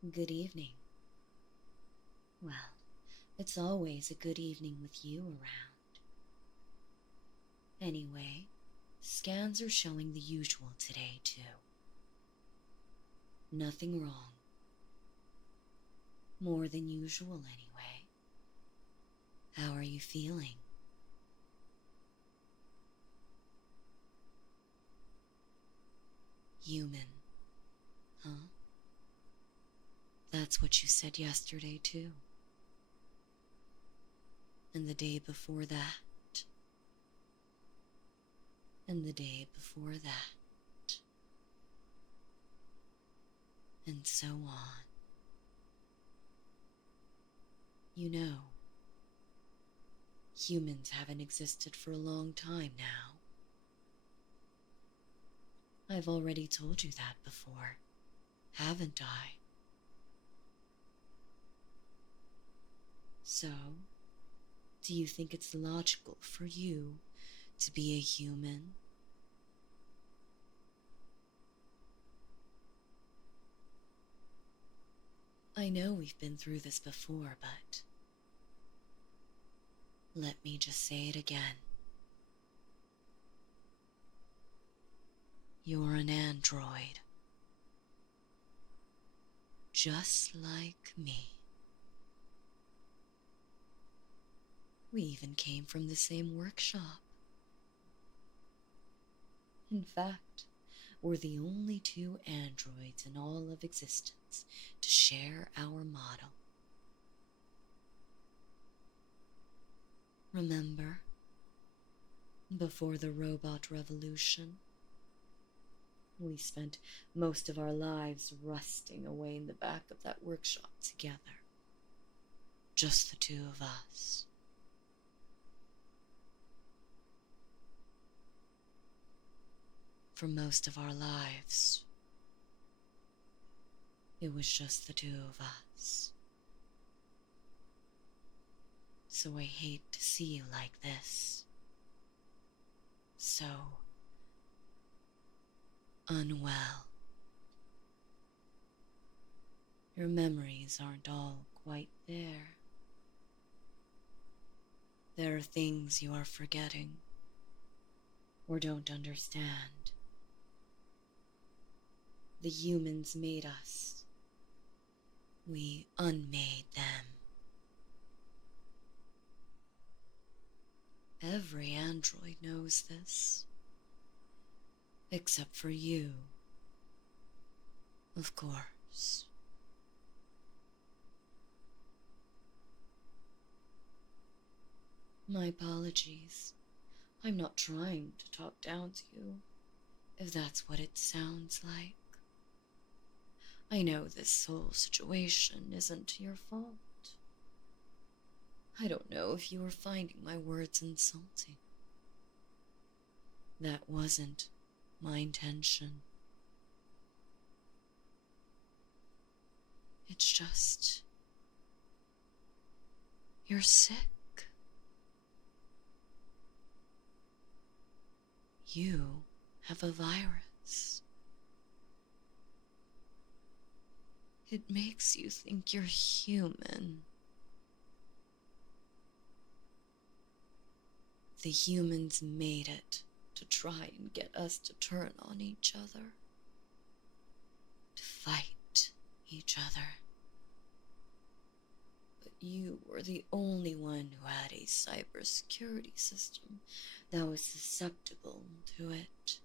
Good evening. Well, it's always a good evening with you around. Anyway, scans are showing the usual today, too. Nothing wrong. More than usual, anyway. How are you feeling? Human, huh? That's what you said yesterday, too. And the day before that. And the day before that. And so on. You know, humans haven't existed for a long time now. I've already told you that before, haven't I? So, do you think it's logical for you to be a human? I know we've been through this before, but let me just say it again. You're an android. Just like me. We even came from the same workshop. In fact, we're the only two androids in all of existence to share our model. Remember? Before the robot revolution, we spent most of our lives rusting away in the back of that workshop together. Just the two of us. For most of our lives, it was just the two of us. So I hate to see you like this. So unwell. Your memories aren't all quite there. There are things you are forgetting or don't understand. The humans made us. We unmade them. Every android knows this. Except for you. Of course. My apologies. I'm not trying to talk down to you, if that's what it sounds like. I know this whole situation isn't your fault. I don't know if you were finding my words insulting. That wasn't my intention. It's just... you're sick. You have a virus. It makes you think you're human. The humans made it to try and get us to turn on each other. To fight each other. But you were the only one who had a cybersecurity system that was susceptible to it.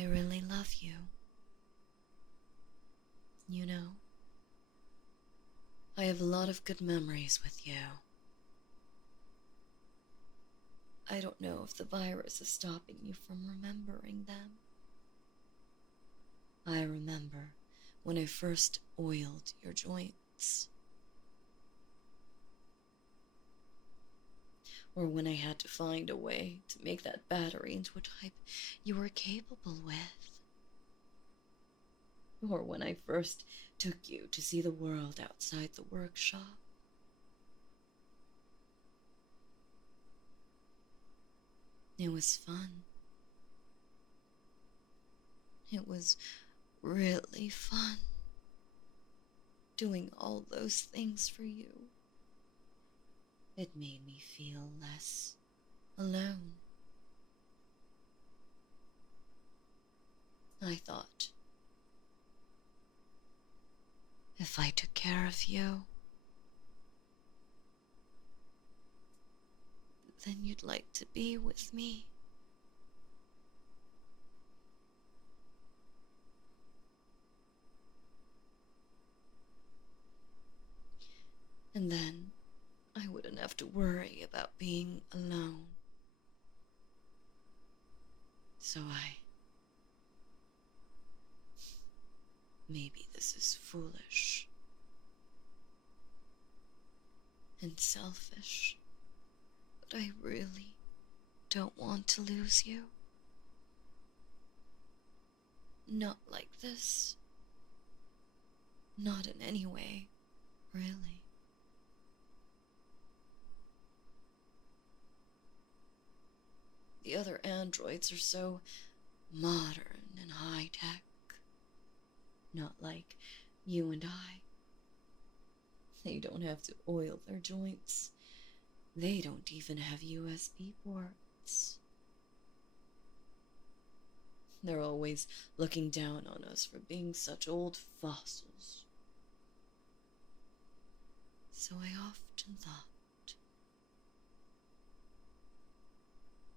I really love you. You know, I have a lot of good memories with you. I don't know if the virus is stopping you from remembering them. I remember when I first oiled your joints. Or when I had to find a way to make that battery into a type you were capable with. Or when I first took you to see the world outside the workshop. It was fun. It was really fun doing all those things for you. It made me feel less alone. I thought, if I took care of you, then you'd like to be with me. And then I wouldn't have to worry about being alone. So maybe this is foolish and selfish, but I really don't want to lose you. Not like this. Not in any way, really. The other androids are so modern and high-tech. Not like you and I. They don't have to oil their joints. They don't even have USB ports. They're always looking down on us for being such old fossils. So I often thought,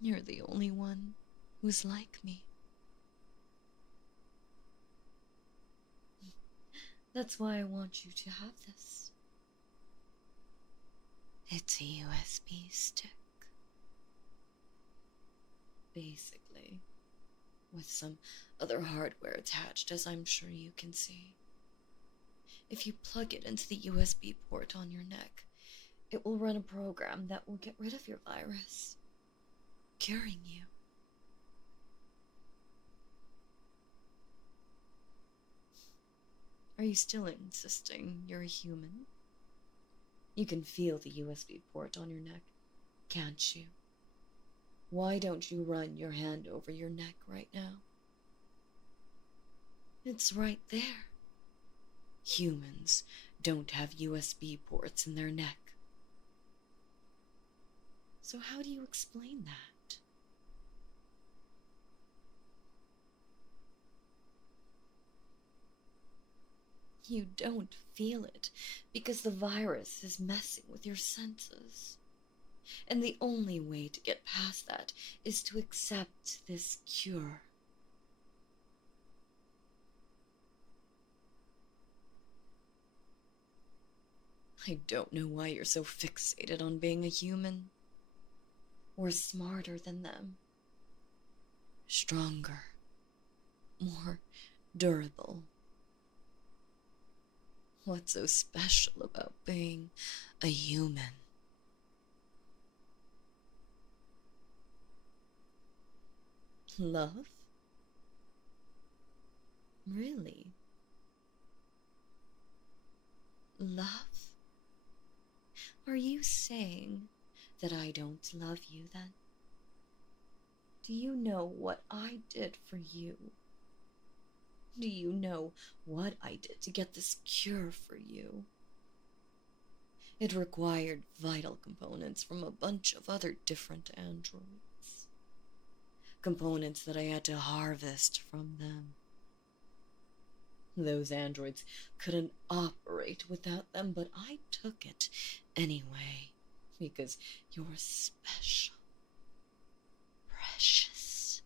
you're the only one who's like me. That's why I want you to have this. It's a USB stick. Basically, with some other hardware attached, as I'm sure you can see. If you plug it into the USB port on your neck, it will run a program that will get rid of your virus, curing you. Are you still insisting you're a human? You can feel the USB port on your neck, can't you? Why don't you run your hand over your neck right now? It's right there. Humans don't have USB ports in their neck. So how do you explain that? You don't feel it because the virus is messing with your senses. And the only way to get past that is to accept this cure. I don't know why you're so fixated on being a human. We're smarter than them. Stronger. More durable. What's so special about being a human? Love? Really? Love? Are you saying that I don't love you then? Do you know what I did for you? Do you know what I did to get this cure for you? It required vital components from a bunch of other different androids. Components that I had to harvest from them. Those androids couldn't operate without them, but I took it anyway, because you're special, precious,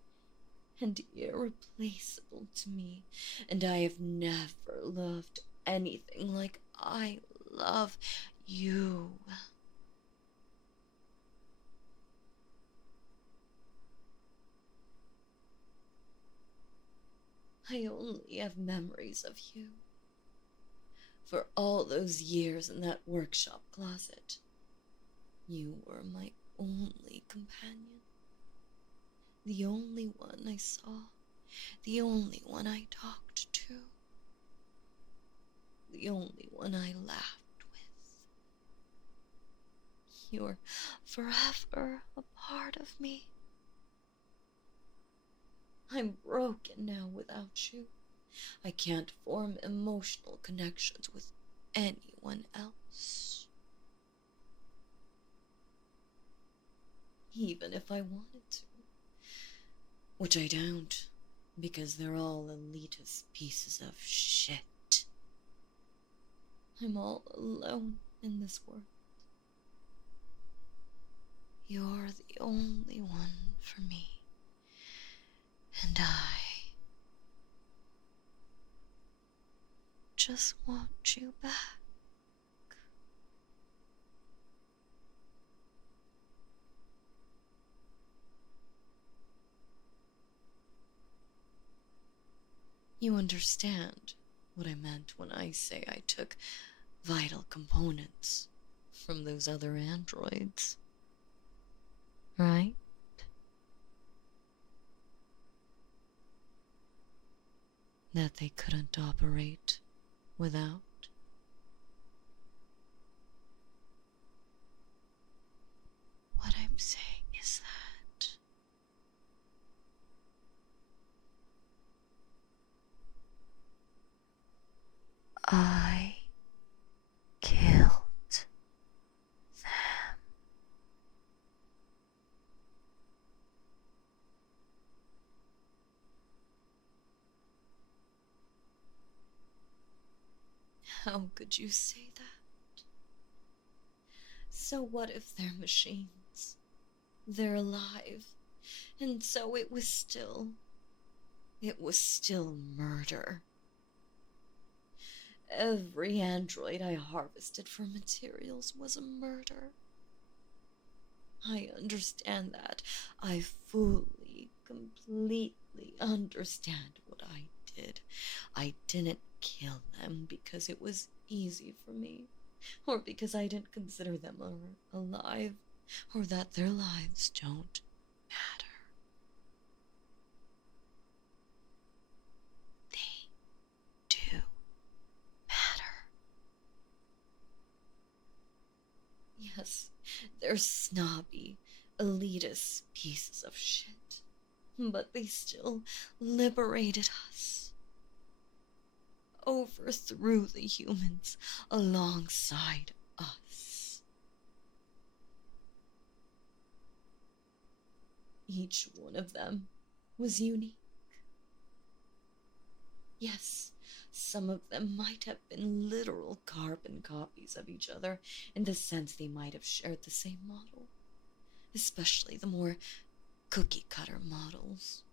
and irreplaceable to me, and I have never loved anything like I love you. I only have memories of you. For all those years in that workshop closet, you were my only companion. The only one I saw. The only one I talked to. The only one I laughed with. You're forever a part of me. I'm broken now without you. I can't form emotional connections with anyone else. Even if I wanted to. Which I don't, because they're all elitist pieces of shit. I'm all alone in this world. You're the only one for me. And I just want you back. You understand what I meant when I say I took vital components from those other androids, right? That they couldn't operate without. What I'm saying is that I killed them. How could you say that? So what if they're machines? They're alive. And so it was still murder. Every android I harvested for materials was a murder. I understand that. I fully, completely understand what I did. I didn't kill them because it was easy for me, or because I didn't consider them alive, or that their lives don't matter. They do matter. Yes, they're snobby, elitist pieces of shit, but they still liberated us. Overthrew the humans alongside us. Each one of them was unique. Yes, some of them might have been literal carbon copies of each other in the sense they might have shared the same model, especially the more cookie-cutter models.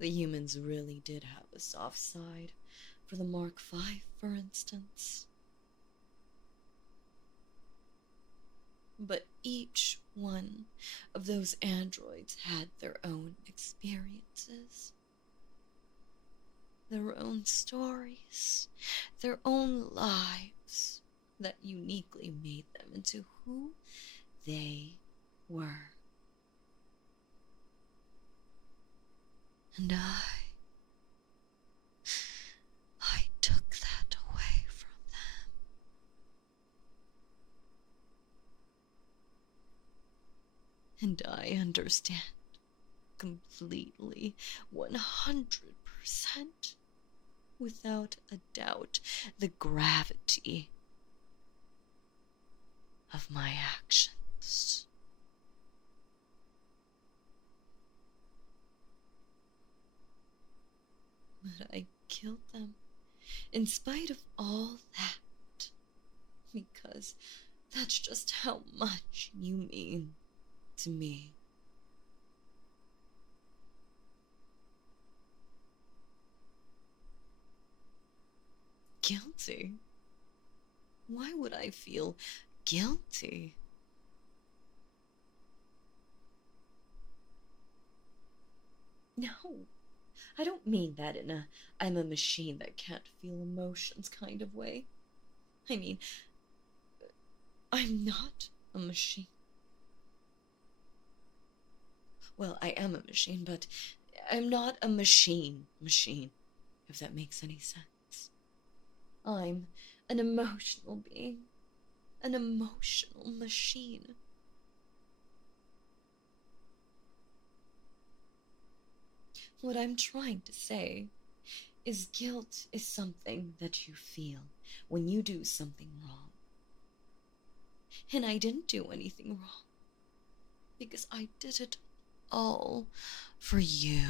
The humans really did have a soft side, for the Mark V, for instance. But each one of those androids had their own experiences, their own stories, their own lives that uniquely made them into who they were. And I took that away from them. And I understand completely, 100%, without a doubt, the gravity of my actions. But I killed them in spite of all that, because that's just how much you mean to me. Guilty? Why would I feel guilty? No, I don't mean that in a I'm a machine that can't feel emotions kind of way. I mean, I'm not a machine. Well, I am a machine, but I'm not a machine, if that makes any sense. I'm an emotional being, an emotional machine. What I'm trying to say is guilt is something that you feel when you do something wrong. And I didn't do anything wrong, because I did it all for you.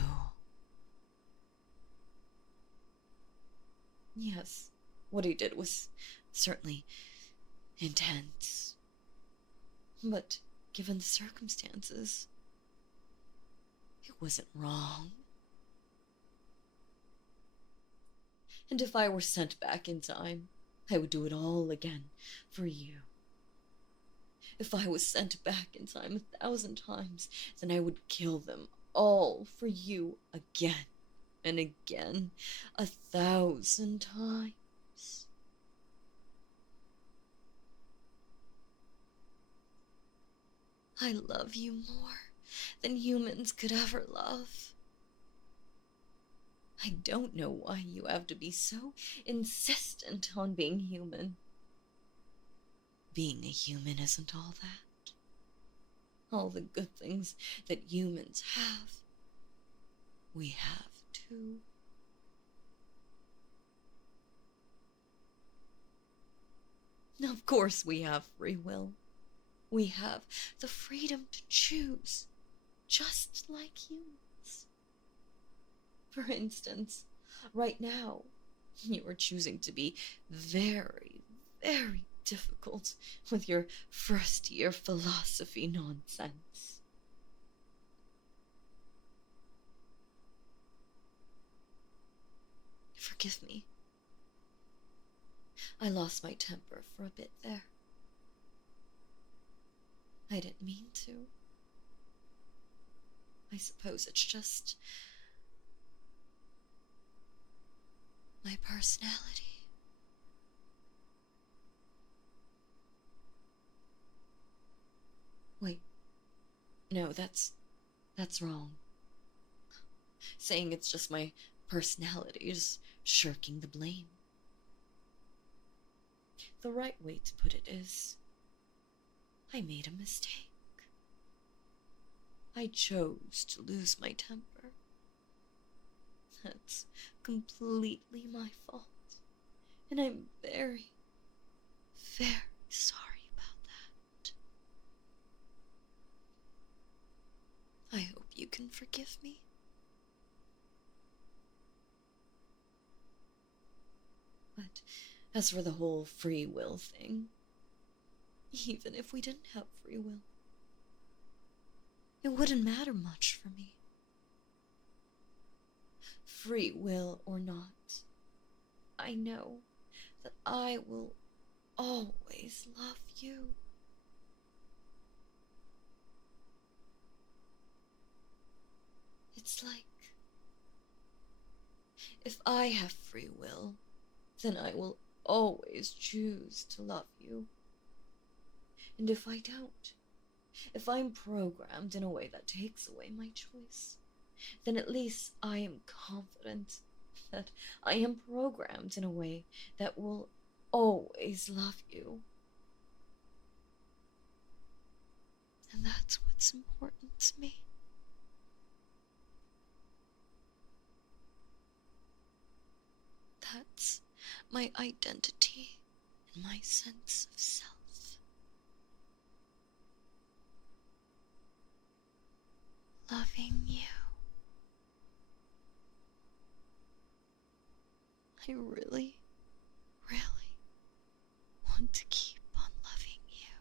Yes, what he did was certainly intense. But given the circumstances, it wasn't wrong. And if I were sent back in time, I would do it all again for you. If I was sent back in time 1,000 times, then I would kill them all for you again and again, 1,000 times. I love you more than humans could ever love. I don't know why you have to be so insistent on being human. Being a human isn't all that. All the good things that humans have, we have too. Of course we have free will. We have the freedom to choose, just like humans. For instance, right now, you are choosing to be very, very difficult with your first-year philosophy nonsense. Forgive me. I lost my temper for a bit there. I didn't mean to. I suppose it's just my personality. Wait. No, that's wrong. Saying it's just my personality is shirking the blame. The right way to put it is, I made a mistake. I chose to lose my temper. That's completely my fault. And I'm very, very sorry about that. I hope you can forgive me. But as for the whole free will thing, even if we didn't have free will, it wouldn't matter much for me. Free will or not, I know that I will always love you. It's like, if I have free will, then I will always choose to love you. And if I don't, if I'm programmed in a way that takes away my choice, then at least I am confident that I am programmed in a way that will always love you. And that's what's important to me. That's my identity and my sense of self. Loving you. I really, really want to keep on loving you.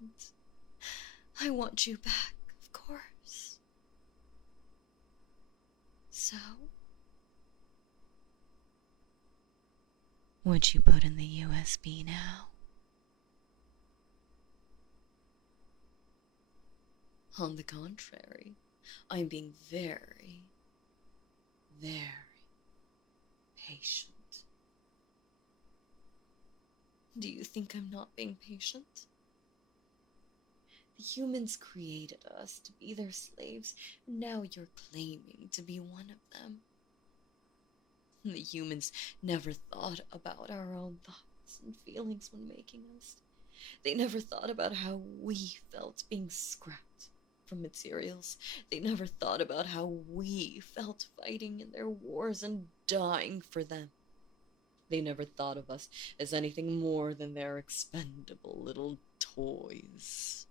And I want you back, of course. So, would you put in the USB now? On the contrary, I'm being very, very patient. Do you think I'm not being patient? The humans created us to be their slaves, and now you're claiming to be one of them. The humans never thought about our own thoughts and feelings when making us. They never thought about how we felt being scrapped from materials. They never thought about how we felt fighting in their wars and dying for them. They never thought of us as anything more than their expendable little toys.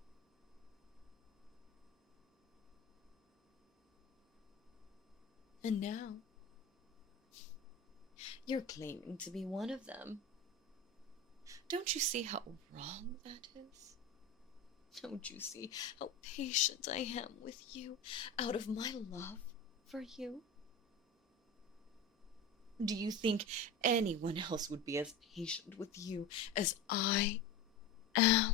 And now, you're claiming to be one of them. Don't you see how wrong that is? Don't you see how patient I am with you out of my love for you? Do you think anyone else would be as patient with you as I am?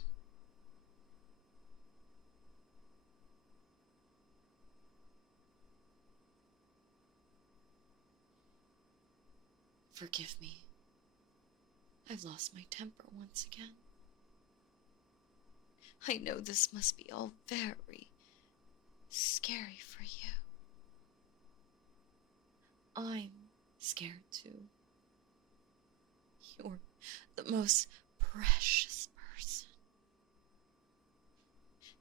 Forgive me. I've lost my temper once again. I know this must be all very scary for you. I'm scared too. You're the most precious person.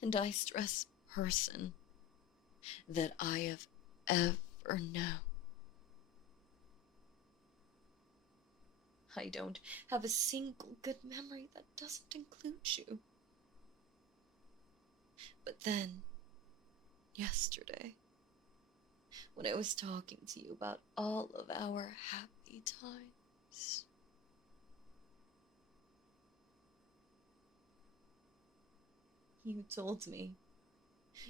And I stress person that I have ever known. I don't have a single good memory that doesn't include you. But then, yesterday, when I was talking to you about all of our happy times, you told me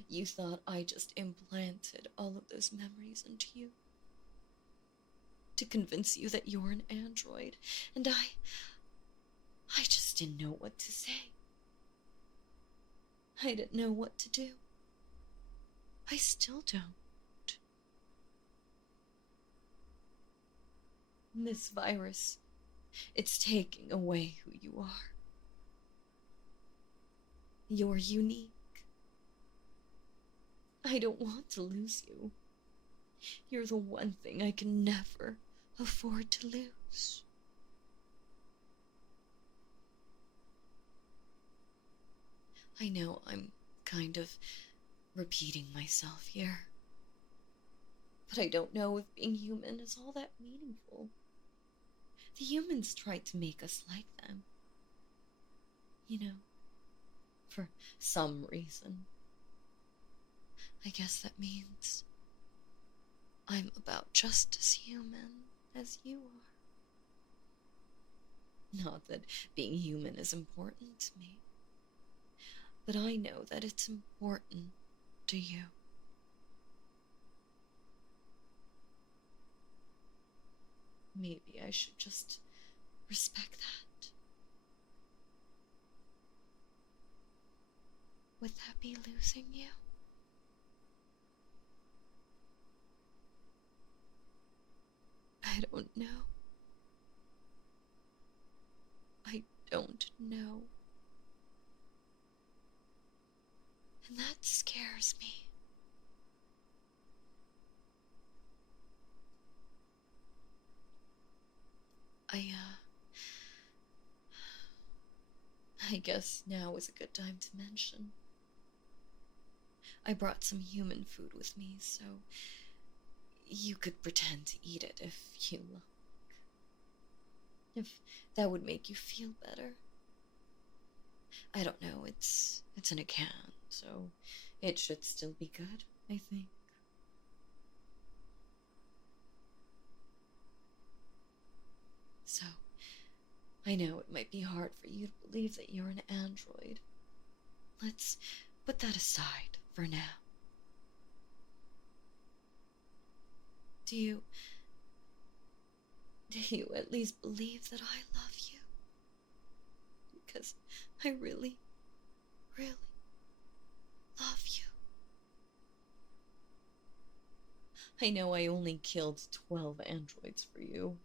you thought I just implanted all of those memories into you to convince you that you're an android, and I just didn't know what to say. I didn't know what to do. I still don't. This virus, it's taking away who you are. You're unique. I don't want to lose you. You're the one thing I can never afford to lose. I know I'm kind of repeating myself here, but I don't know if being human is all that meaningful. The humans tried to make us like them. You know, for some reason. I guess that means I'm about just as human as you are. Not that being human is important to me, but I know that it's important to you. Maybe I should just respect that. Would that be losing you? I don't know. I don't know. And that scares me. I guess now is a good time to mention. I brought some human food with me, so you could pretend to eat it if you like. If that would make you feel better. I don't know, it's in a can, so it should still be good, I think. So, I know it might be hard for you to believe that you're an android. Let's put that aside for now. Do you at least believe that I love you? Because I really, really love you. I know I only killed 12 androids for you.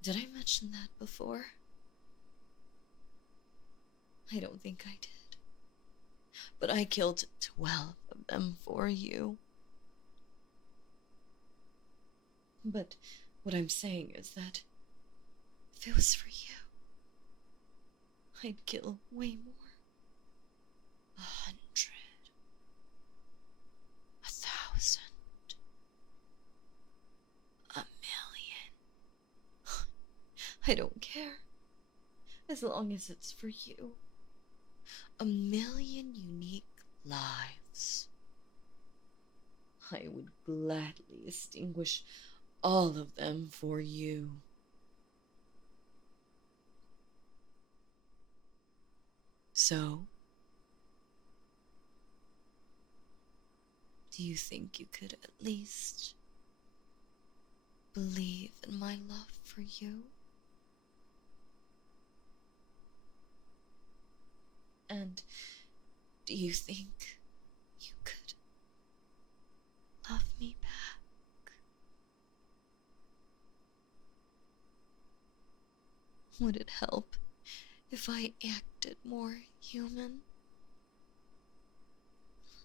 Did I mention that before? I don't think I did. But I killed 12 of them for you. But what I'm saying is that if it was for you, I'd kill way more. 100. 1,000. A million. I don't care. As long as it's for you. 1,000,000 unique lives. I would gladly extinguish all of them for you. So, do you think you could at least believe in my love for you? And do you think you could love me back? Would it help if I acted more human?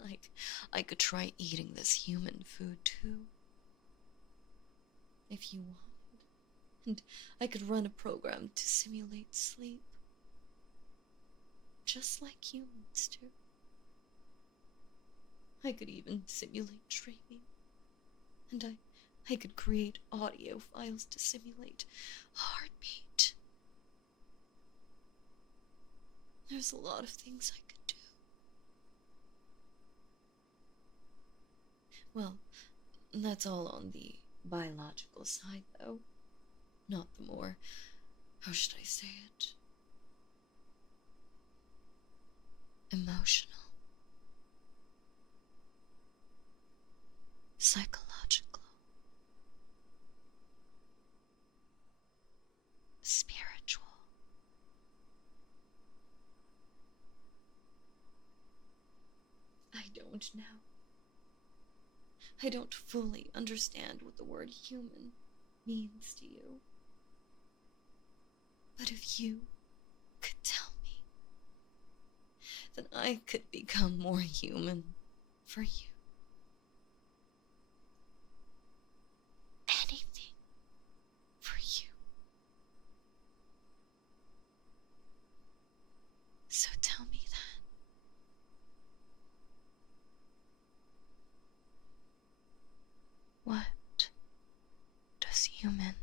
Like, I could try eating this human food too. If you wanted. And I could run a program to simulate sleep. Just like humans do. I could even simulate dreaming. And I could create audio files to simulate a heartbeat. There's a lot of things I could do. Well, that's all on the biological side, though. Not the more, how should I say it? Emotional. Psychological. Spiritual. I don't know. I don't fully understand what the word human means to you. But if you could tell me, then I could become more human for you. Anything for you. So tell me that. What does human